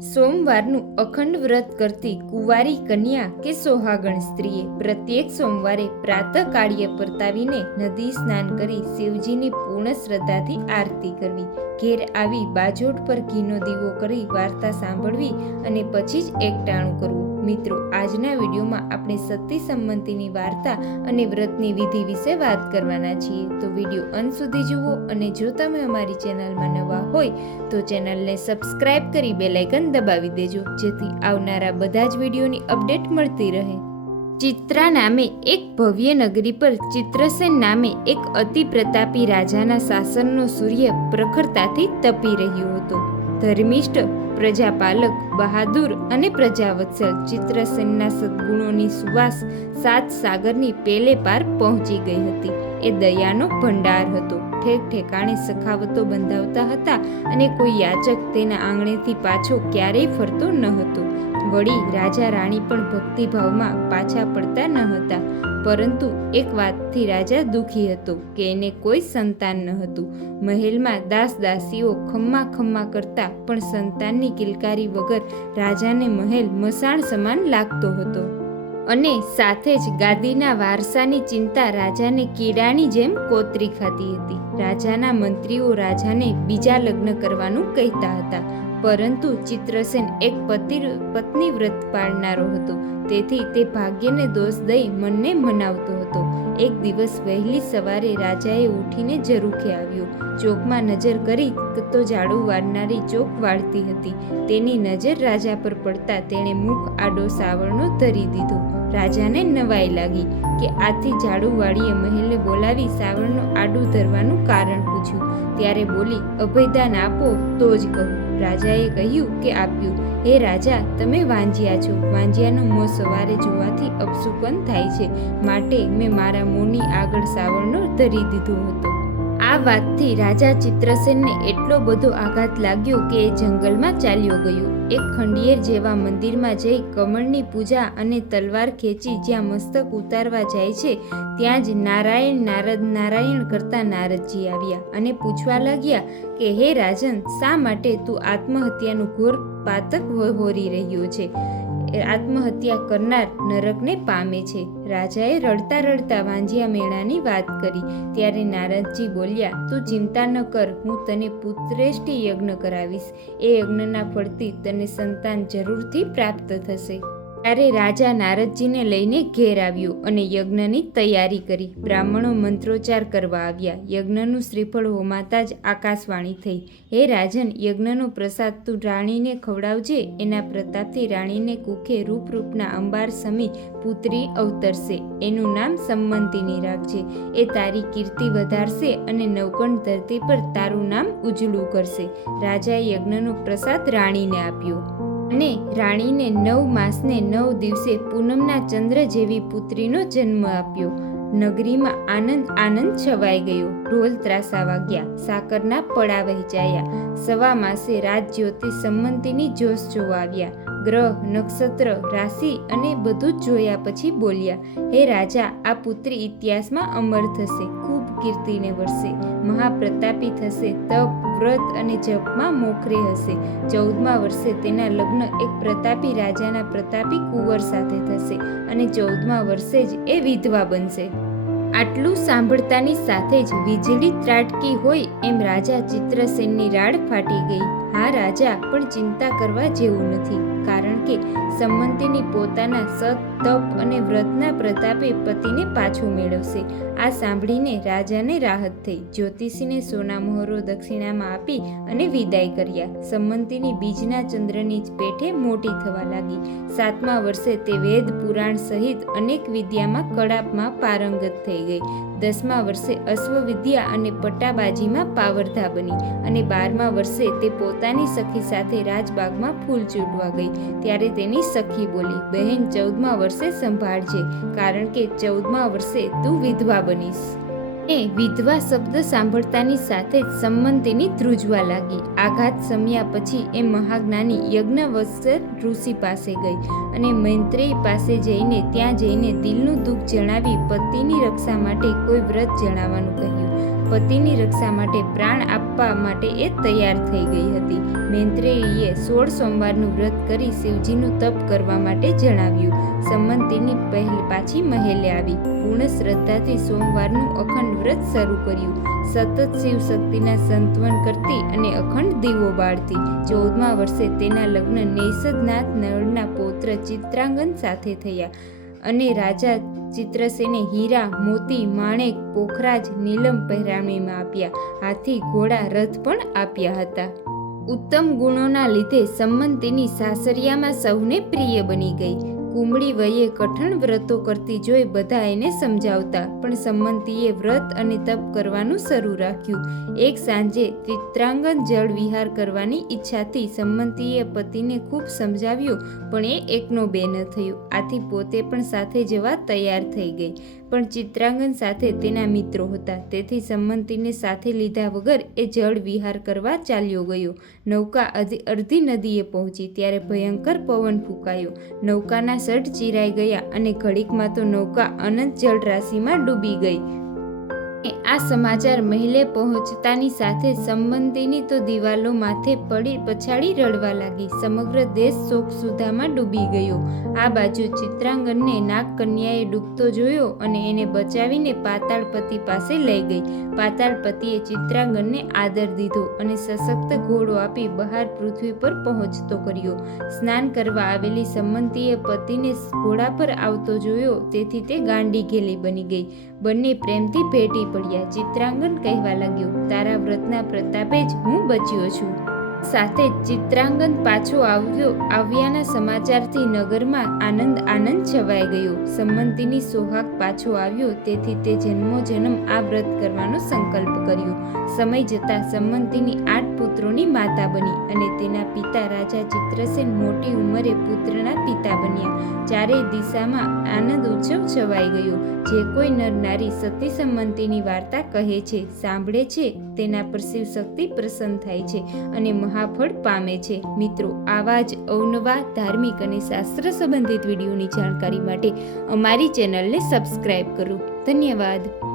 સોમવારનું અખંડ વ્રત કરતી કુંવારી કન્યા કે સોહાગણ સ્ત્રીએ પ્રત્યેક સોમવારે પ્રાતઃકાળીય પરતાવીને નદી સ્નાન કરી શિવજીની પૂર્ણ શ્રદ્ધાથી આરતી કરવી. ઘેર આવી બાજોટ પર ઘીનો દીવો કરી વાર્તા સાંભળવી અને પછી જ એકટાણું કરવું. મિત્રો, આજના વિડીયોમાં આપણે સતી સંમતિની વાર્તા અને વ્રતની વિધિ વિશે વાત કરવાના છીએ. તો વીડિયો અંત સુધી જુઓ અને જો તમે અમારી ચેનલમાં નવા હોય, તો ચેનલને સબસ્ક્રાઇબ કરી બેલાઇકન દબાવી દેજો, જેથી આવનારા બધા જ વિડીયોની અપડેટ મળતી રહે. ચિત્રા નામે એક ભવ્ય નગરી પર ચિત્રસેન નામે એક અતિ પ્રતાપી રાજાના શાસનનો સૂર્ય પ્રખરતાથી તપી રહ્યો હતો. ધર્મિષ્ઠ પ્રજાપાલક, બહાદુર અને પ્રજાવત્સલ ચિત્રસેનના સદગુણોની સુવાસ સાત સાગરની પેલે પાર પહોંચી ગઈ હતી. એ દયાનો ભંડાર હતો. ઠેક ઠેકાણે સખાવતો બંધાવતા હતા અને કોઈ યાચક તેના આંગણેથી પાછો ક્યારેય ફરતો ન હતો. વળી રાજા રાણી પણ ભક્તિભાવમાં પાછા પડતા ન હતા. પરંતુ એક વાતથી રાજા દુઃખી હતો કે એને કોઈ સંતાન ન હતું. મહેલમાં દાસ દાસીઓ ખમ્મા ખમ્મા કરતા પણ સંતાનની કિલકારી વગર રાજાને મહેલ મસાણ સમાન લાગતો હતો. અને સાથે જ ગાદીના વારસાની ચિંતા રાજાને કીડાની જેમ કોતરી ખાતી હતી. રાજાના મંત્રીઓ રાજાને બીજા લગ્ન કરવાનું કહેતા હતા. પરંતુ ચિત્રસેન એક પતિ પત્ની વ્રત પાળનારો હતો. તેથી તે ભાગ્યને દોષ દઈ મનને મનાવતો હતો. એક દિવસ વહેલી સવારે રાજાએ ઉઠીને જરૂખે આવ્યો. ચોકમાં નજર કરી તો ઝાડુ વાળનારી ચોક વાળતી હતી. તેની નજર રાજા પર પડતા તેણે મુખ, આડો, સાવરણો ધરી દીધો. રાજાને નવાઈ લાગી કે આથી ઝાડુવાળીએ મહેલને બોલાવી સાવરણનું આડું ધરવાનું કારણ પૂછ્યું. ત્યારે બોલી, અભયદાન આપો, તો જ કહું. રાજાએ કહ્યું કે આપ્યું, હે રાજા, તમે વાંજ્યા છો. વાંજિયાનો મોં સવારે જોવાથી અપસુકન થાય છે. માટે મેં મારા મોંની આગળ સાવરનો ધરી દીધો હતો. આ વાતથી રાજા ચિત્રસેનને એટલો બધો આઘાત લાગ્યો કે એ જંગલમાં ચાલ્યો ગયો. એક ખંડિયેર જેવા મંદિરમાં જઈ કમળની પૂજા અને તલવાર ખેંચી જ્યાં મસ્તક ઉતારવા જાય છે, ત્યાં જ નારાયણ, નારદ, નારાયણ કરતા નારદજી આવ્યા અને પૂછવા લાગ્યા કે, હે રાજન, શા માટે તું આત્મહત્યાનું ઘોર પાતક હોરી રહ્યો છે? આત્મહત્યા કરનાર નરકને પામે છે. રાજાએ રડતા રડતા વાંજિયા મેળાની વાત કરી. ત્યારે નારદજી બોલ્યા, તું ચિંતા ન કર, હું તને પુત્રેષ્ટિ યજ્ઞ કરાવીશ. એ યજ્ઞના ફળથી તને સંતાન જરૂરથી પ્રાપ્ત થશે. ત્યારે રાજા નારદજીને લઈને ઘેર આવ્યો અને યજ્ઞની તૈયારી કરી. બ્રાહ્મણો મંત્રોચ્ચાર કરવા આવ્યા. યજ્ઞનું શ્રીફળ હોમાતા જ આકાશવાણી થઈ. હે રાજન, યજ્ઞનો પ્રસાદ તું રાણીને ખવડાવજે. એના પ્રતાપથી રાણીને કુખે રૂપરૂપના અંબાર સમી પુત્રી અવતરશે. એનું નામ સંમંતિની રાખજે. એ તારી કીર્તિ વધારશે અને નવકણ ધરતી પર તારું નામ ઉજળું કરશે. રાજાએ યજ્ઞનો પ્રસાદ રાણીને આપ્યો. અને રાણીને નવ માસને નવ દિવસે પૂનમના ચંદ્ર જેવી પુત્રીનો જન્મ આપ્યો. નગરીમાં આનંદ આનંદ છવાઈ ગયો. ઢોલ ત્રાસા વાગ્યા. સાકરના પડા વહેંચાયા સવા માસે રાત જ્યોતિ સંમંતિની જોશ જોવા આવ્યા. ગ્રહ, નક્ષત્ર, રાશિ અને બધું જોયા પછી બોલ્યા, હે રાજા, આ પુત્રી ઇતિહાસમાં અમર થશે. કીર્તિને વરસે. મહાપ્રતાપી થશે, તપ, વ્રત અને જપમાં મોખરે હશે. ચૌદમા વર્ષે તેના લગ્ન એક પ્રતાપી રાજાના પ્રતાપી કુંવર સાથે થશે અને ચૌદમા વર્ષે જ એ વિધવા બનશે. આટલું સાંભળતાની સાથે જ વીજળી ત્રાટકી હોય એમ રાજા ચિત્રસેનની રાડ ફાટી ગઈ. હા, રાજા, પણ ચિંતા કરવા જેવું નથી. કારણ કે સંમંતિની પોતાના સત તપ અને વ્રતના પ્રતાપે પતિને પાછો મેળવશે. આ સાંભળીને રાજાને રાહત થઈ. જ્યોતિષીને સોના મોહરો દક્ષિણામાં આપી અને વિદાય કર્યા. સંમંતિની બીજના ચંદ્રની જ પેઠે મોટી થવા લાગી. સાતમા વર્ષે તે વેદ પુરાણ સહિત અનેક વિદ્યામાં કળાપમાં પારંગત થઈ ગઈ. દસમા વર્ષે અશ્વવિદ્યા અને પટ્ટાબાજીમાં પાવરધા બની અને બારમા વર્ષે તે પોતાની સખી સાથે રાજબાગમાં ફૂલ ચૂંટવા ગઈ. ત્યારે તેની સખી બોલી, બહેન, ચૌદમા વર્ષે સંભાળજે, કારણ કે ચૌદમા વર્ષે તું વિધવા બનીશ. એ વિધવા શબ્દ સાંભળતાની સાથે જ સંમંતિની ધ્રુજવા લાગી. આઘાત સમ્યા પછી એ મહાજ્ઞાની યજ્ઞવત્સર ઋષિ પાસે ગઈ અને મૈત્રેય પાસે જઈને ત્યાં જઈને દિલનું દુઃખ જણાવી પતિની રક્ષા માટે કોઈ વ્રત જણાવવાનું કહ્યું. પતિની રક્ષા માટે પ્રાણ આપવા માટે એ તૈયાર થઈ ગઈ હતી. મૈત્રેયીએ સોળ સોમવારનું વ્રત કરી શિવજીનું તપ કરવા માટે જણાવ્યું. સંમંતિની પહેલ પાછી મહેલે આવી. પૂર્ણ શ્રદ્ધાથી સોમવારનું અખંડ વ્રત શરૂ કર્યું. સતત શિવ શક્તિના સંતવન કરતી અને અખંડ દીવો બાળતી. ચૌદમા વર્ષે તેના લગ્ન નૈષદનાથ નળના પૌત્ર ચિત્રાંગન સાથે થયા અને રાજા ચિત્રસેને હીરા, મોતી, માણેક, પોખરાજ, નીલમ પહેરામણીમાં આપ્યા. હાથી, ઘોડા, રથ પણ આપ્યા હતા. ઉત્તમ ગુણોના લીધે સંમંતીની સાસરિયામાં સૌને પ્રિય બની ગઈ. કુમળી વયે કઠણ વ્રતો કરતી જોઈ બધા એને સમજાવતા, પણ સંમંતીએ વ્રત અને તપ કરવાનું શરૂ રાખ્યું. એક સાંજે ચિત્રાંગન જળ વિહાર કરવાની ઈચ્છાથી સંમંતીએ પતિને ખૂબ સમજાવ્યું, પણ એ એકનો બે ન થયો. આથી પોતે પણ સાથે જવા તૈયાર થઈ ગઈ. પણ ચિત્રાંગન સાથે તેના મિત્રો હતા. તેથી સંમંતીને સાથે લીધા વગર એ જળ વિહાર કરવા ચાલ્યો ગયો. નૌકા અધી અડધી નદીએ પહોંચી, ત્યારે ભયંકર પવન ફૂંકાયો. નૌકાના સઢ ચીરાઈ ગયા અને ઘડીકમાં તો નૌકા અનંત જળ રાશિમાં ડૂબી ગઈ. એ આ સમાચાર મહિલે પહોંચતાની સાથે સંબંધીની તો દિવાલો માથે પડી પછાડી રડવા લાગી. સમગ્ર દેશ શોક સુધામાં ડૂબી ગયો. આ બાજુ ચિત્રાંગનને નાગ કન્યાએ ડૂબતો જોયો અને એને બચાવીને પાતાળપતિ પાસે લઈ ગઈ. પાતાળપતિએ ચિત્રાંગનને આદર દીધો અને સશક્ત ઘોડો આપી બહાર પૃથ્વી પર પહોંચતો કર્યો. સ્નાન કરવા આવેલી સંબંધીએ પતિને ઘોડા પર આવતો જોયો. તેથી તે ગાંડી ઘેલી બની ગઈ. બંને પ્રેમથી ભેટી પડ્યા. ચિત્રાંગન કહેવા લાગ્યો તારા વ્રતના પ્રતાપે જ હું બચ્યો છું. સાથે જ ચિત્રાંગન પાછો આવ્યો, આવ્યાના સમાચારથી નગરમાં આનંદ આનંદ છવાઈ ગયો. સંમંતીની સોહાગ પાછો આવ્યો, તેથી તે જન્મો જન્મ આ વ્રત કરવાનો સંકલ્પ કર્યો. સમય જતાં સંમંતીની આઠ પુત્રોની માતા બની અને તેના પિતા રાજા ચિત્રસેન મોટી ઉંમરે પુત્રના પિતા બન્યા. ચારેય દિશામાં આનંદ ઉત્સવ છવાઈ ગયો. જે કોઈ નર નારી સતી સંમંતીની વાર્તા કહે છે, સાંભળે છે, તેના પર શિવ શક્તિ પ્રસન્ન થાય છે અને મહાફળ પામે છે. મિત્રો, આવા જ અવનવા ધાર્મિક અને શાસ્ત્ર સંબંધિત વિડીયોની જાણકારી માટે અમારી ચેનલને સબસ્ક્રાઈબ કરો. ધન્યવાદ.